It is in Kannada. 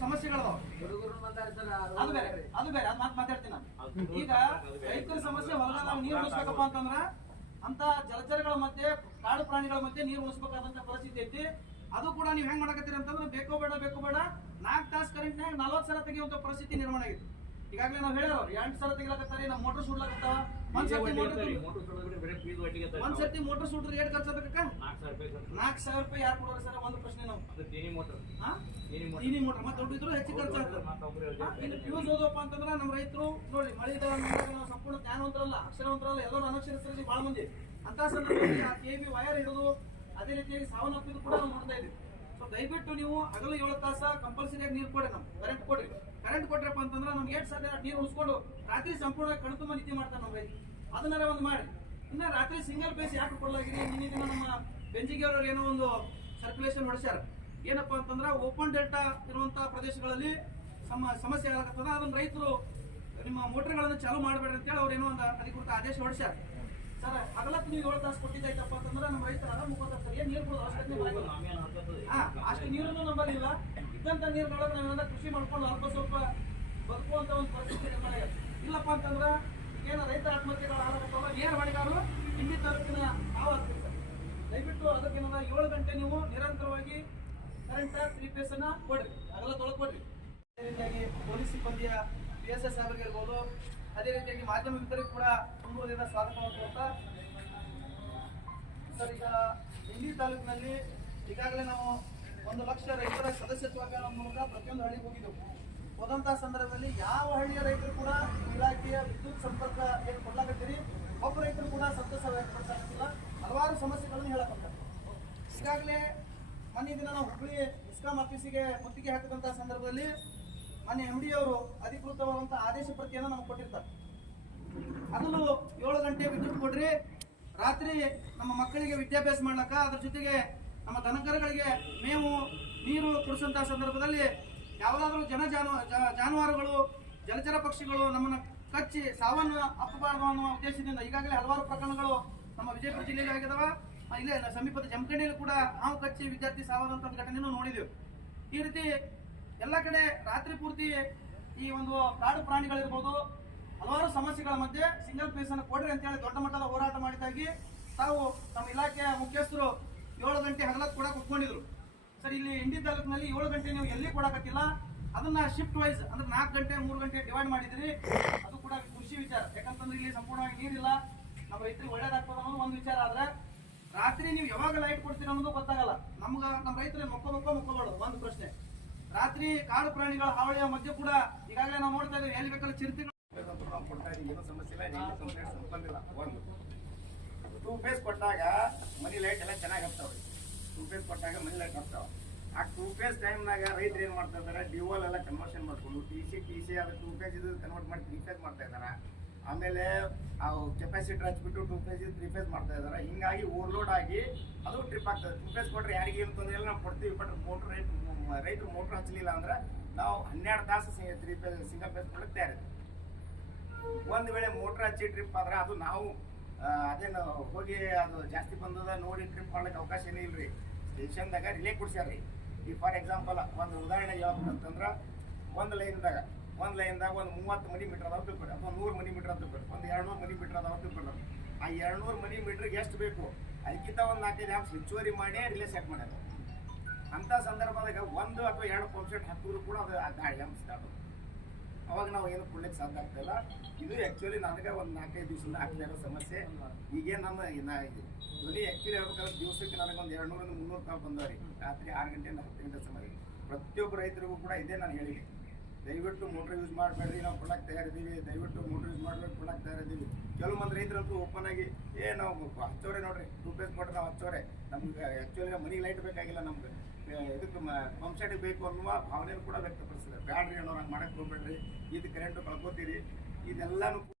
ಸಮಸ್ಯೆಗಳದಾವ. ಹುಡುಗರು ಬಂದಾರ ಅದು ಬೇರೆ ಅದು ಬೇರೆ ಅದ್ ಮಾತ್ ಮಾತಾಡ್ತೀನಿ ನಾನು. ಈಗ ರೈತರ ಸಮಸ್ಯೆ ಹೊಲದಾಗ ನಾವು ನೀರು ಉಳಿಸ್ಬೇಕಪ್ಪ ಅಂತಂದ್ರ ಅಂತ ಜಲಚರಗಳ ಮಧ್ಯೆ ಕಾಡು ಪ್ರಾಣಿಗಳ ಮಧ್ಯೆ ನೀರು ಉಳಿಸ್ಬೇಕಾದಂತ ಪರಿಸ್ಥಿತಿ ಐತಿ. ಅದು ಕೂಡ ನೀವು ಹೆಂಗ್ ಮಾಡಕತ್ತೀರಿ ಅಂತಂದ್ರೆ ಬೇಕೋ ಬೇಡ ಬೇಕೋ ಬೇಡ ನಾಲ್ಕು ತಾಸು ಕರೆಂಟ್ನಾಗ ನಲ್ವತ್ತು ಸಲ ತೆಗೆಯುವಂತ ಪರಿಸ್ಥಿತಿ ನಿರ್ಮಾಣ ಆಗಿತ್ತು ಈಗಾಗಲೇ ನಾವು ಹೇಳೋರು ಎಂಟು ಸಲ ತೆಗಿಲಕತ್ತಾರೆ ನಮ್ಮ ಮೋಟರ್ ಸುಡ್ಲಕತ್ತಾವ. ಒಂದ್ಸರ್ತಿ ಮೋಟರ್ ಒಂದ್ಸರ್ತಿ ಮೋಟರ್ ಸುಡ್ರಿ ಏಟ್ ನಾಲ್ಕು ಸಾವಿರ ರೂಪಾಯಿ ಯಾರು ಕೊಡೋರು ಸರ್? ಒಂದು ಪ್ರಶ್ನೆ ನಾವು. ಹಾ? ನೀನಿ ಮೋಟರ್ ಮತ್ತೆ ದುಡ್ಡಿದ್ರು ಹೆಚ್ಚು ಖರ್ಚಾಗ್ತದೆ. ಹಾ, ಇನ್ನು ಫ್ಯೂಸ್ ಓದಪ್ಪ ಅಂತಂದ್ರೆ ನಮ್ಮ ರೈತರು ನೋಡಿ ಮಳೆ ನಾವು ಸಂಪೂರ್ಣ ಜ್ಞಾನವಂತರಲ್ಲ ಅಕ್ಷರವಂತರಲ್ಲ ಎಲ್ಲರೂ ಅನಕ್ಷರಸ್ಥರಲ್ಲಿ ಬಹಳ ಮಂದಿ. ಅಂತ ಸಂದರ್ಭದಲ್ಲಿ ಆ ಕೆ ಬಿ ವೈರ್ ಹಿಡಿದು ಅದೇ ರೀತಿಯಾಗಿ ಸಾವನ್ನಪ್ಪಿದ್ದು ಕೂಡ ನಾವು ನೋಡ್ತಾ ಇದ್ದೀವಿ. ಸೊ ದಯವಿಟ್ಟು ನೀವು ಹಗಲು ಏಳು ತಾಸ ಕಂಪಲ್ಸರಿ ಆಗಿ ನೀರು ಕೊಡಿ ನಮ್ಗೆ. ಕರೆಂಟ್ ಕೊಡ್ರಿ ಕರೆಂಟ್ ಕೊಟ್ರಪ್ಪ ಅಂತಂದ್ರೆ ನಮ್ಗೆ ಎಷ್ಟು ಸಾಧ್ಯ ನೀರು ಉಳಿಸ್ಕೊಂಡು ರಾತ್ರಿ ಸಂಪೂರ್ಣ ಕಣ್ತುಂಬ ನಿದ್ದೆ ಮಾಡ್ತಾರೆ ನಮ್ಮ ರೈತ ಅದನ್ನಾರ ಒಂದು ಮಾಡಿ. ಇನ್ನ ರಾತ್ರಿ ಸಿಂಗಲ್ ಪೇಸ್ ಯಾಕೆ ಕೊಡಲಾಗಿದೆ ನಿನ್ನೆ ದಿನ ನಮ್ಮ ಬೆಂಜಿಗೆ ಅವರು ಏನೋ ಒಂದು ಸರ್ಕ್ಯುಲೇಷನ್ ಹೊಡ್ಸ್ಯಾರ. ಏನಪ್ಪಾ ಅಂತಂದ್ರೆ ಓಪನ್ ಡೆಲ್ಟಾ ಇರುವಂತಹ ಪ್ರದೇಶಗಳಲ್ಲಿ ಸಮ, ಸಮಸ್ಯೆ ಆಗತ್ತದ ಅದನ್ನ ರೈತರು ನಿಮ್ಮ ಮೋಟರ್ಗಳನ್ನು ಚಾಲು ಮಾಡಬೇಡ ಅಂತೇಳಿ ಅವ್ರು ಏನೋ ಒಂದು ಅಧಿಕೃತ ಆದೇಶ ಹೊಡ್ಸ್ಯಾರ. ಸರ್ ಅದಕ್ಕೆ ನೀವು ಏಳು ತಾಸು ಕೊಟ್ಟಿದ್ದಾಯ್ತಪ್ಪ ಅಂತಂದ್ರೆ ನಮ್ಮ ರೈತರ ಮುಖಾಂತರ ಏನ್ ನೀರು ಕೊಡೋದು ಅಷ್ಟು ನೀರನ್ನು ನಂಬಲಿಲ್ಲ ಇದ್ದಂತ ನೀರುಗಳನ್ನ ನಾವೆಲ್ಲ ಕೃಷಿ ಮಾಡ್ಕೊಂಡು ಅಲ್ಪ ಸ್ವಲ್ಪ ಬದುಕುವಂತ ಒಂದು ಪರಿಸ್ಥಿತಿ ನಿರ್ಮಾಣ ಇಲ್ಲಪ್ಪ ಅಂತಂದ್ರೆ ಏನು ರೈತರ ಆತ್ಮಹತ್ಯೆಗಳು ಆಗಬೇಕಲ್ಲ ನೇರ ಮಾಡಿದಾರು ಹಿಂದಿ ತಾಲೂಕಿನ ನಾವು ದಯವಿಟ್ಟು ಅದಕ್ಕೇನದ ಏಳು ಗಂಟೆ ನೀವು ನಿರಂತರವಾಗಿ ಕರೆಂಟ್ ತ್ರೀ ಪೇಸ್ ಅನ್ನ ಕೊಡ್ರಿ. ಅದೆಲ್ಲ ತೊಳ್ಕೊಡ್ರಿ. ಅದೇ ರೀತಿಯಾಗಿ ಪೊಲೀಸ್ ಸಿಬ್ಬಂದಿಯ ಪಿ ಎಸ್ ಎಸ್ ಸಾಹೇಬ್ರಿಗೆ ಇರ್ಬೋದು ಅದೇ ರೀತಿಯಾಗಿ ಮಾಧ್ಯಮ ಮಿತ್ರರಿಗೆ ಕೂಡ ತುಂಬುವುದರಿಂದ ಅಂತ ಸರ್, ಈಗ ಇಂಡಿ ತಾಲೂಕಿನಲ್ಲಿ ಈಗಾಗಲೇ ನಾವು ಒಂದು ಲಕ್ಷ ರೈತರ ಸದಸ್ಯತ್ವ ಅಭಿಯಾನ ಮೂಲಕ ಪ್ರತಿಯೊಂದು ಹಳ್ಳಿಗೆ ಹೋಗಿದ್ದೆವು. ಹೋದಂತಹ ಸಂದರ್ಭದಲ್ಲಿ ಯಾವ ಹಳ್ಳಿಯ ರೈತರು ಕೂಡ ಇಲಾಖೆಯ ವಿದ್ಯುತ್ ಸಂಪರ್ಕ ಏನು ಕೊಡ್ಲಾಕತ್ತೀರಿ ಒಬ್ಬ ರೈತರು ಕೂಡ ಸಂತಸ ವ್ಯಕ್ತಪಡಿಸಾಕಿಲ್ಲ ಹಲವಾರು ಸಮಸ್ಯೆಗಳನ್ನು ಹೇಳಕತ್ತಾರೆ ಈಗಾಗಲೇ ಮೊನ್ನೆ ದಿನ ನಾವು ಹುಬ್ಬಳ್ಳಿ ಇಸ್ಕಾಂ ಆಫೀಸಿಗೆ ಮುತ್ತಿಗೆ ಹಾಕಿದಂತಹ ಸಂದರ್ಭದಲ್ಲಿ ಮೊನ್ನೆ ಎಂ ಡಿ ಅವರು ಅಧಿಕೃತವಾದಂತಹ ಆದೇಶ ಪ್ರತಿಯನ್ನು ನಮ್ಗೆ ಕೊಟ್ಟಿರ್ತಾರೆ. ಅದನ್ನು ಏಳು ಗಂಟೆ ವಿದ್ಯುತ್ ಕೊಡ್ರಿ, ರಾತ್ರಿ ನಮ್ಮ ಮಕ್ಕಳಿಗೆ ವಿದ್ಯಾಭ್ಯಾಸ ಮಾಡ್ಲಕ್ಕ ಅದ್ರ ಜೊತೆಗೆ ನಮ್ಮ ದನಕರಗಳಿಗೆ ಮೇವು, ನೀರು ಕುಡಿಸಂತಹ ಸಂದರ್ಭದಲ್ಲಿ ಯಾವುದಾದ್ರೂ ಜನ ಜಾನು ಜಾನುವಾರುಗಳು, ಜಲಚರ ಪಕ್ಷಿಗಳು ನಮ್ಮನ್ನು ಕಚ್ಚಿ ಸಾವನ್ನು ಅಪ್ಪಬಾರದು ಅನ್ನುವ ಉದ್ದೇಶದಿಂದ ಈಗಾಗಲೇ ಹಲವಾರು ಪ್ರಕರಣಗಳು ನಮ್ಮ ವಿಜಯಪುರ ಜಿಲ್ಲೆಯಲ್ಲಿ ಆಗಿದಾವ ಇಲ್ಲೇ ಸಮೀಪದ ಜಮಖಂಡಿಯಲ್ಲಿ ಕೂಡ ಹಾವು ಕಚ್ಚಿ ವಿದ್ಯಾರ್ಥಿ ಸಾವಾದಂತ ಒಂದು ಘಟನೆಯನ್ನು ನೋಡಿದೆವು. ಈ ರೀತಿ ಎಲ್ಲ ಕಡೆ ರಾತ್ರಿ ಪೂರ್ತಿ ಈ ಒಂದು ಕಾಡು ಪ್ರಾಣಿಗಳಿರ್ಬೋದು, ಹಲವಾರು ಸಮಸ್ಯೆಗಳ ಮಧ್ಯೆ ಸಿಂಗಲ್ ಪೀಸ್ ಅನ್ನು ಕೊಡ್ರಿ ಅಂತೇಳಿ ದೊಡ್ಡ ಮಟ್ಟದ ಹೋರಾಟ ಮಾಡಿದಾಗಿ ತಾವು ನಮ್ಮ ಇಲಾಖೆಯ ಮುಖ್ಯಸ್ಥರು ಏಳು ಗಂಟೆ ಹಗಲತ್ತು ಕೂಡ ಕುತ್ಕೊಂಡಿದ್ರು. ಸರ್, ಇಲ್ಲಿ ಇಂಡಿ ತಾಲೂಕಿನಲ್ಲಿ ಏಳು ಗಂಟೆ ನೀವು ಎಲ್ಲಿ ಕೊಡಕತ್ತಿಲ್ಲ ಅದನ್ನ ಶಿಫ್ಟ್ ವೈಸ್ ಅಂದ್ರೆ ನಾಲ್ಕು ಗಂಟೆ, ಮೂರು ಗಂಟೆ ಡಿವೈಡ್ ಮಾಡಿದ್ರಿ. ಅದು ಕೂಡ ಖುಷಿ ವಿಚಾರ. ಯಾಕಂತಂದ್ರೆ ಇಲ್ಲಿ ಸಂಪೂರ್ಣವಾಗಿ ನೀರಿಲ್ಲ. ನಮ್ಮ ರೈತರಿಗೆ ಒಳ್ಳೇದಾಗ್ತದ ಅನ್ನೋದು ಒಂದು ವಿಚಾರ. ಆದ್ರೆ ರಾತ್ರಿ ನೀವು ಯಾವಾಗ ಲೈಟ್ ಕೊಡ್ತೀರ ಅನ್ನೋದು ಗೊತ್ತಾಗಲ್ಲ. ನಮ್ಗ ನಮ್ಮ ರೈತರಿಗೆ ಮೊಕ್ಕ ಮಕ್ಕೋಬಾರ್ದು ಒಂದು ಪ್ರಶ್ನೆ. ರಾತ್ರಿ ಕಾಡು ಪ್ರಾಣಿಗಳ ಹಾವಳಿಯ ಮಧ್ಯೆ ಕೂಡ ಈಗಾಗಲೇ ನಾವು ನೋಡ್ತಾ ಇದ್ದೀವಿ, ಎಲ್ಲಿ ಬೇಕಲ್ಲ ಚಿರತೆಗಳು ಏನು ಸಮಸ್ಯೆ ಇಲ್ಲ ಒಂದು ಟೂ ಫೇಸ್ ಕೊಟ್ಟಾಗ ಮನಿ ಲೈಟ್ ಎಲ್ಲ ಚೆನ್ನಾಗಿ ಹಾಕ್ತಾವ್ರಿ ಟೂ ಫೇಸ್ ಕೊಟ್ಟಾಗ ಮನಿ ಲೈಟ್ ಹಾಕ್ತಾವ ಆ ಟೂ ಫೇಸ್ ಟೈಮ್ನಾಗ ರೈತರು ಏನು ಮಾಡ್ತಾ ಇದ್ದಾರೆ ಡ್ಯೂವಲ್ ಎಲ್ಲ ಕನ್ವರ್ಷನ್ ಮಾಡ್ಕೊಂಡು ಟಿ ಸಿ ಟಿ ಸಿ ಅದು ಟೂ ಫೇಸ್ ಇದು ಕನ್ವರ್ಟ್ ಮಾಡಿ ತ್ರೀ ಮಾಡ್ತಾ ಇದಾರೆ ಆಮೇಲೆ ಆ ಕೆಪಾಸಿಟರ್ ಹಚ್ಬಿಟ್ಟು ಟೂ ಫೇಸ್ ತ್ರೀ ಫೇಸ್ ಮಾಡ್ತಾ ಇದಾರೆ ಹಿಂಗಾಗಿ ಓವರ್ಲೋಡ್ ಆಗಿ ಅದು ಟ್ರಿಪ್ ಆಗ್ತದೆ. ಟೂ ಫೇಸ್ ಕೊಟ್ರೆ ಯಾರಿಗೆ ಏನು ತೊಂದರೆ ಇಲ್ಲ, ನಾವು ಕೊಡ್ತೀವಿ ಬಟ್ ಮೋಟ್ರ್ ರೈಟ್ ರೈತರು ಮೋಟ್ರ್ ಹಚ್ಚಲಿಲ್ಲ ಅಂದ್ರೆ ನಾವು ಹನ್ನೆರಡು ತಾಸು ತ್ರೀ ಫೇಸ್ ಸಿಂಗಲ್ ಫೇಸ್ ಕೊಡಕ್ಕೆ ತಯಾರಿದೆ ಒಂದ್ ವೇಳೆ ಮೋಟ್ರ್ ಹಚ್ಚಿ ಟ್ರಿಪ್ ಆದ್ರೆ ಅದು ನಾವು ಅದೇನು ಹೋಗಿ ಅದು ಜಾಸ್ತಿ ಬಂದದ ನೋಡಿ ಟ್ರಿಪ್ ಮಾಡ್ಲಿಕ್ಕೆ ಅವಕಾಶ ಏನೇ ಇಲ್ರಿ. ಸ್ಟೇಷನ್ದಾಗ ರಿಲೇ ಕೊಡ್ಸ್ಯಾರ್ರಿ. ಈ ಫಾರ್ ಎಕ್ಸಾಂಪಲ್ ಒಂದು ಉದಾಹರಣೆ ಅಂತಂದ್ರೆ ಒಂದು ಲೈನ್ದಾಗ ಒಂದು ಲೈನ್ದಾಗ ಒಂದು ಮೂವತ್ತು ಮನಿ ಮೀಟರ್ ಅದಾವ ತಿಳ್ಕೊಳ್ಳಿ ಅಥವಾ ನೂರು ಮನಿ ಮೀಟರ್ ಅಂತ ತಿಳ್ಕೊಳ್ಳಿ ಒಂದು ಎರಡು ನೂರು ಮನಿ ಮೀಟರ್ ಅದಾವ ತಿಳ್ಕೊಳ್ಳಿ ಆ ಎರಡು ನೂರು ಮನಿ ಮೀಟ್ರಿಗೆ ಎಷ್ಟು ಬೇಕು? ಅದಕ್ಕಿಂತ ಒಂದು ನಾಲ್ಕೈದು ಆ್ಯಪ್ಸ್ ಹೆಚ್ಚುವರಿ ಮಾಡಿ ರಿಲೇ ಸೆಟ್ ಮಾಡ್ಯಾರ ಅಂತ ಸಂದರ್ಭದಾಗ ಒಂದು ಅಥವಾ ಎರಡು ಪಂಪ್ ಸೆಟ್ ಹಾಕಿದ್ರು ಕೂಡ ಅದು ಆ ಗಾಳಿ ಆ್ಯಮ್ಸ್ ಸ್ಟಾರ್ಟ್ ಅವಾಗ ನಾವು ಏನು ಕೊಡ್ಲಿಕ್ಕೆ ಸಾಧ್ಯ ಆಗ್ತಿಲ್ಲ. ಇದು ಆ್ಯಕ್ಚುಲಿ ನನಗೆ ಒಂದು ನಾಲ್ಕೈದು ದಿವಸದಿಂದ ಆಗ್ತಾ ಇರೋ ಸಮಸ್ಯೆ. ಈಗೇನು ನಮ್ಮ ನಾ ಇದು ಧ್ವನಿ ಆ್ಯಕ್ಚುಲಿ ಹೇಳ್ಬೇಕಾದ್ರೆ ದಿವಸಕ್ಕೆ ನನಗೆ ಒಂದು ಎರಡು ನೂರಿಂದ ಮುನ್ನೂರು ತಾವು ಬಂದವ್ರಿ. ರಾತ್ರಿ ಆರು ಗಂಟೆಯಿಂದ ಹತ್ತು ಗಂಟೆ ಸಮಯ ಪ್ರತಿಯೊಬ್ಬ ರೈತರಿಗೂ ಕೂಡ ಇದೇ ನಾನು ಹೇಳಿದೆ. ದಯವಿಟ್ಟು ಮೋಟ್ರ್ ಯೂಸ್ ಮಾಡಬೇಡ್ರಿ, ನಾವು ಕೊಡಕ್ಕೆ ತಯಾರಿದ್ದೀವಿ. ದಯವಿಟ್ಟು ಮೋಟ್ರ್ ಯೂಸ್ ಮಾಡಬೇಕು ಕೊಡಕ್ಕೆ ತಯಾರಿದ್ದೀವಿ. ಕೆಲವು ಮಂದಿ ರೈತರಂತೂ ಓಪನ್ ಆಗಿ, ಏ, ನಾವು ಹಚ್ಚೋರೆ ನೋಡ್ರಿ ಟೂ ಪೇಸ್ ಮೋಟ್ರ್ ನಾವು ಹಚ್ಚೋರೆ. ನಮ್ಗೆ ಆ್ಯಕ್ಚುಲಿ ಮನಿಗೆ ಲೈಟ್ ಬೇಕಾಗಿಲ್ಲ ನಮ್ಗೆ. ಇದಕ್ಕೆ ಪಂಪ್ ಸೆಟ್ಗೆ ಬೇಕು ಅನ್ನುವ ಭಾವನೆಯನ್ನು ಕೂಡ ವ್ಯಕ್ತಪಡಿಸಿದೆ ಬ್ಯಾಡ್ರಿ ಅನ್ನೋ ಹಂಗೆ ಮಾಡಕ್ಕೆ ಹೋಗ್ಬೇಡ್ರಿ. ಇದು ಕರೆಂಟು ಕಳ್ಕೊತೀರಿ. ಇದೆಲ್ಲಾನು